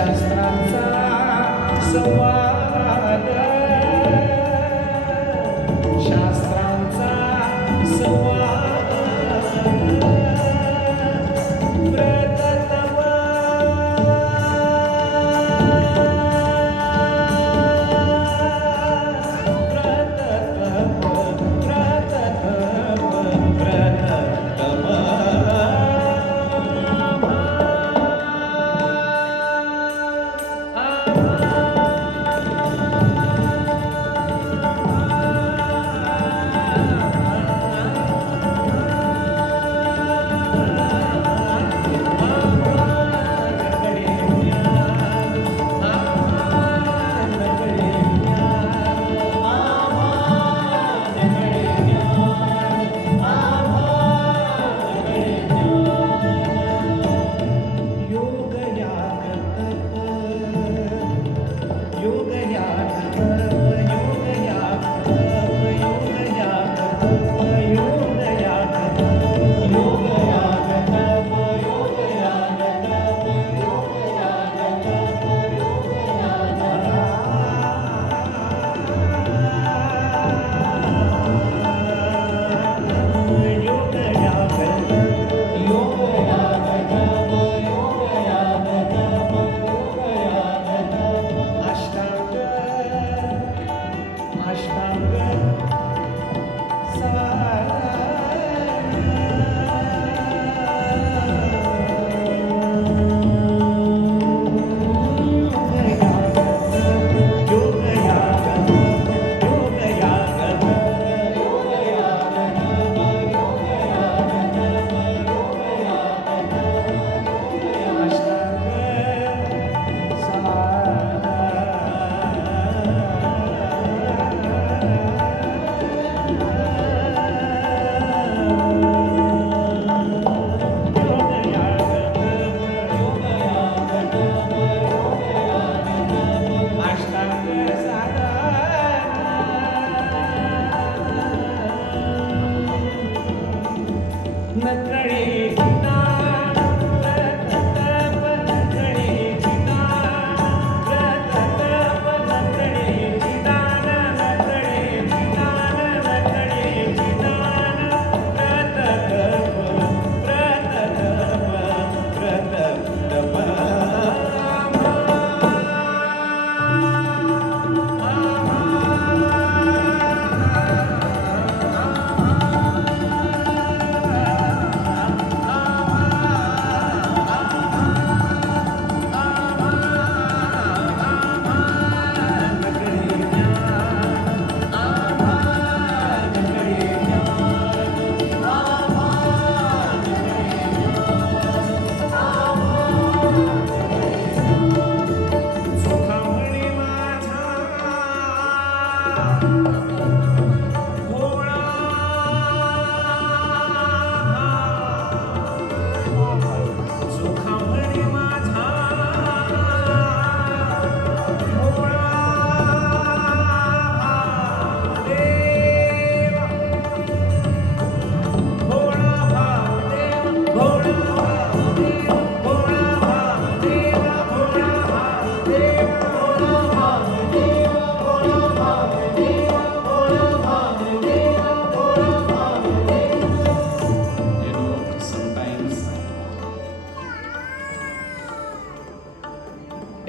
शास्त्रांचा संवाद, शास्त्रांचा संवाद, व्रततप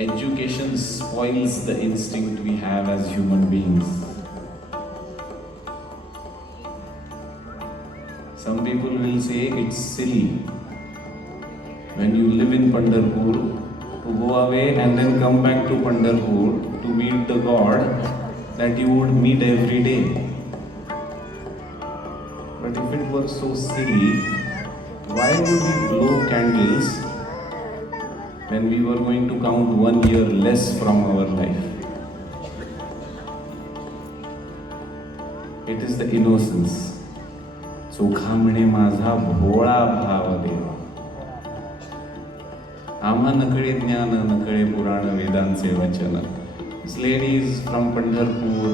education spoils the instinct we have as human beings. Some people will say it's silly when you live in Pandharpur to go away and then come back to Pandharpur to meet the God that you would meet every day. But if it were so silly, why would we blow candles when we were going to count 1 year less from our life? It is the innocence. चोखामणे माझा भोळा भाव देवा, आम्हा नकळे ज्ञान नकळे पुराण वेदांचे वचन. This lady is from Pandharpur,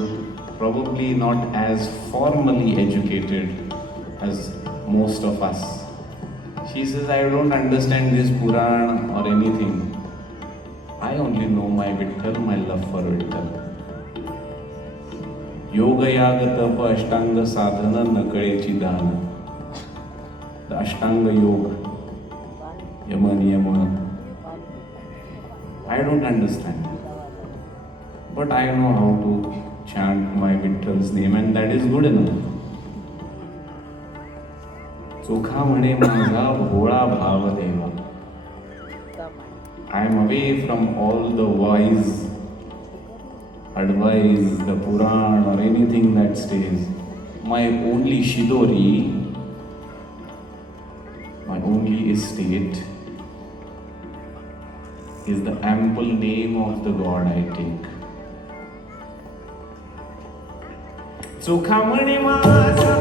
probably not as formally educated as most of us. She says, I don't understand this Puran or anything. I only know my Vittal, my love for Vittal. योग याग तप अष्टांग साधन नकळेची दान. The Ashtanga Yoga, Yama Niyama. I don't understand, but I know how to chant my Vittal's name, and that is good enough. चोखा म्हणे माझा भोळा भाव देवा. I am away from all the wise advice, the Puran or anything that stays. My only Shidori, my only estate is the ample name of the God I take. चोखा म्हणे माझा